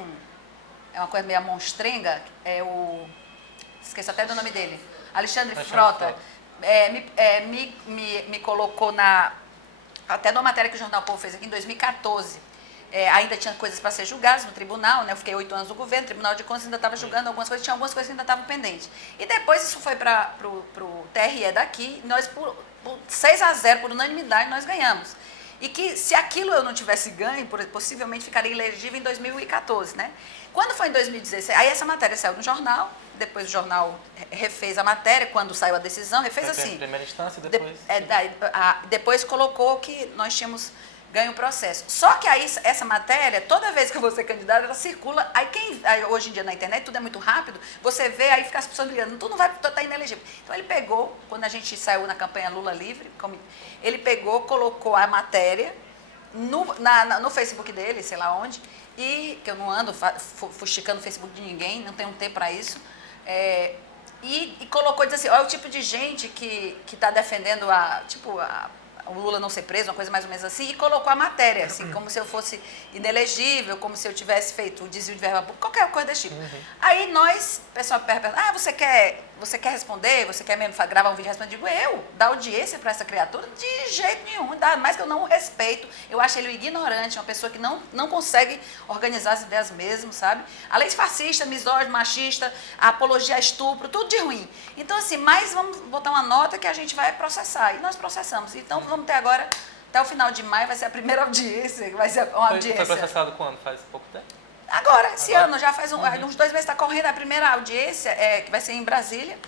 uma coisa meio monstrenga, esqueço até do nome dele, Alexandre Frota, me colocou até numa matéria que o Jornal Povo fez aqui em 2014, ainda tinha coisas para ser julgadas no tribunal, né? Eu fiquei 8 anos no governo, o Tribunal de Contas ainda estava julgando algumas coisas, tinha algumas coisas que ainda estavam pendentes. E depois isso foi para o TRE daqui, nós por 6-0, por unanimidade, nós ganhamos. E que se aquilo eu não tivesse ganho, possivelmente ficaria ilegível em 2014, né? Quando foi em 2016, aí essa matéria saiu no jornal, depois o jornal refez a matéria, quando saiu a decisão, refez assim. Em primeira instância, depois... Depois colocou que nós tínhamos ganho o processo. Só que aí, essa matéria, toda vez que eu vou ser candidata, ela circula. Aí hoje em dia na internet, tudo é muito rápido, você vê, aí fica as pessoas brigando, tu não vai, tu tá inelegível. Então ele pegou, quando a gente saiu na campanha Lula Livre, ele pegou, colocou a matéria no Facebook dele, sei lá onde, e que eu não ando fuxicando o Facebook de ninguém, não tenho tempo para isso, e colocou, disse assim, olha o tipo de gente que está defendendo o Lula não ser preso, uma coisa mais ou menos assim, e colocou a matéria, assim, como se eu fosse inelegível, como se eu tivesse feito o desvio de verba pública, qualquer coisa desse tipo. Aí nós, o pessoal pergunta, você quer responder? Você quer mesmo gravar um vídeo e responder? Eu digo, dar audiência para essa criatura? De jeito nenhum, ainda mais que eu não o respeito, eu acho ele um ignorante, uma pessoa que não consegue organizar as ideias mesmo, sabe? Além de fascista, misógino, machista, apologia a estupro, tudo de ruim. Então, assim, mas vamos botar uma nota que a gente vai processar, e nós processamos. Então, vamos ter agora, até o final de maio, vai ser a primeira audiência, vai ser uma audiência. Foi processado quando? Faz pouco tempo? Agora, esse ano, já faz uns 2 meses, está correndo a primeira audiência, que vai ser em Brasília,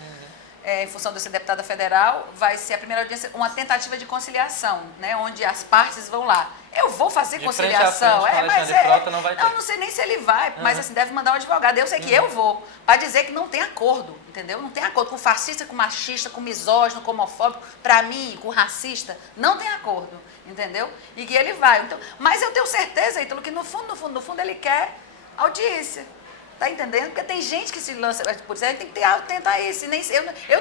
em função de ser deputada federal, vai ser a primeira audiência, uma tentativa de conciliação, né, onde as partes vão lá. Eu vou fazer conciliação, Frota não vai ter. Não sei nem se ele vai, mas assim, deve mandar um advogado. Eu sei que eu vou, para dizer que não tem acordo, entendeu? Não tem acordo com fascista, com machista, com misógino, com homofóbico, para mim, com racista, não tem acordo, entendeu? E que ele vai. Então, mas eu tenho certeza, Ítalo, que no fundo, ele quer audiência. Tá entendendo? Porque tem gente que se lança por isso, a gente tem que tentar isso. Eu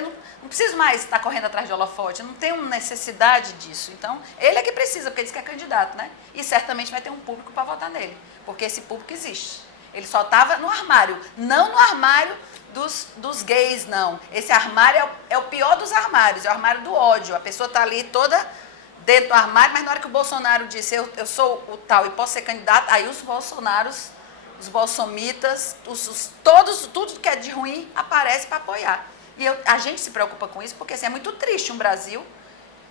não preciso mais estar correndo atrás de holofote, eu não tenho necessidade disso. Então, ele é que precisa, porque ele diz que é candidato, né? E certamente vai ter um público para votar nele, porque esse público existe. Ele só estava no armário, não no armário dos gays, não. Esse armário é o pior dos armários, é o armário do ódio. A pessoa está ali toda dentro do armário, mas na hora que o Bolsonaro disse eu sou o tal e posso ser candidato, aí os bolsonaros, os bolsomitas, tudo que é de ruim aparece para apoiar. E a gente se preocupa com isso porque assim, é muito triste um Brasil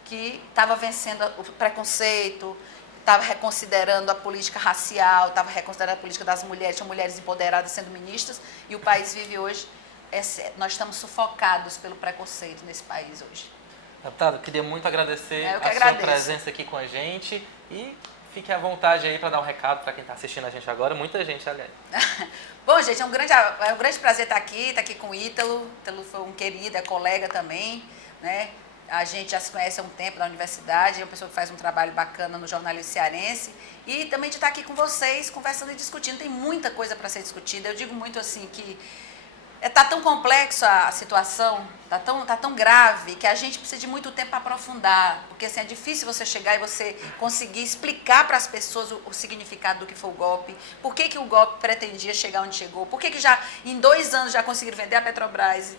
que estava vencendo o preconceito, estava reconsiderando a política racial, estava reconsiderando a política das mulheres, tinha mulheres empoderadas sendo ministras, e o país vive hoje, nós estamos sufocados pelo preconceito nesse país hoje. Deputado, eu queria muito agradecer sua presença aqui com a gente e fique à vontade aí para dar um recado para quem está assistindo a gente agora, muita gente, aliás. Bom, gente, é um grande prazer estar aqui com o Ítalo. O Ítalo foi um querido, é colega também, né? A gente já se conhece há um tempo na universidade, é uma pessoa que faz um trabalho bacana no jornalismo cearense. E também de estar aqui com vocês, conversando e discutindo. Tem muita coisa para ser discutida. Eu digo muito assim que está tão complexa a situação, está tão grave, que a gente precisa de muito tempo para aprofundar. Porque assim, é difícil você chegar e você conseguir explicar para as pessoas o significado do que foi o golpe, por que o golpe pretendia chegar onde chegou, por que já em 2 anos já conseguiram vender a Petrobras,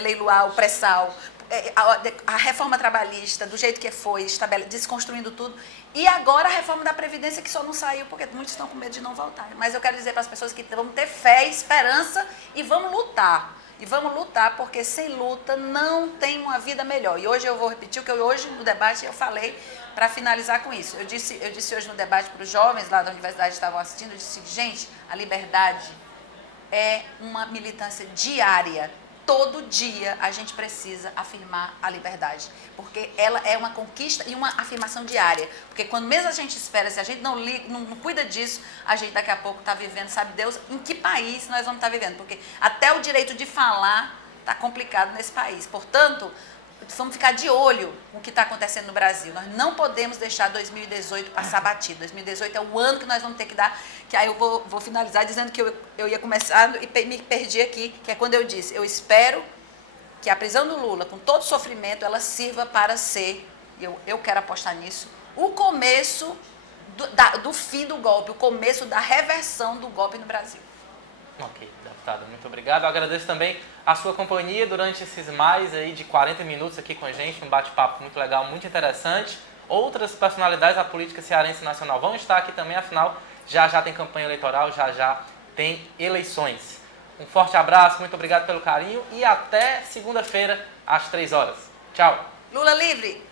leiloar o pré-sal, a reforma trabalhista, do jeito que foi, desconstruindo tudo. E agora a reforma da Previdência, que só não saiu porque muitos estão com medo de não voltar. Mas eu quero dizer para as pessoas que vamos ter fé, esperança e vamos lutar. E vamos lutar, porque sem luta não tem uma vida melhor. E hoje eu vou repetir o que hoje no debate eu falei para finalizar com isso. Eu disse hoje no debate para os jovens lá da universidade que estavam assistindo, eu disse, gente, a liberdade é uma militância diária. Todo dia a gente precisa afirmar a liberdade, porque ela é uma conquista e uma afirmação diária. Porque quando mesmo a gente espera, se a gente não cuida disso, a gente daqui a pouco está vivendo, sabe Deus, em que país nós vamos estar vivendo. Porque até o direito de falar está complicado nesse país. Portanto, vamos ficar de olho com o que está acontecendo no Brasil. Nós não podemos deixar 2018 passar batido. 2018 é o ano que nós vamos ter que dar, que aí eu vou finalizar dizendo que eu ia começar e me perdi aqui, que é quando eu disse, eu espero que a prisão do Lula, com todo o sofrimento, ela sirva para ser, eu quero apostar nisso, o começo do fim do golpe, o começo da reversão do golpe no Brasil. Ok, deputada, muito obrigado. Eu agradeço também a sua companhia durante esses mais aí de 40 minutos aqui com a gente, um bate-papo muito legal, muito interessante. Outras personalidades da política cearense nacional vão estar aqui também, afinal, já tem campanha eleitoral, já tem eleições. Um forte abraço, muito obrigado pelo carinho e até segunda-feira às 3 horas. Tchau. Lula livre!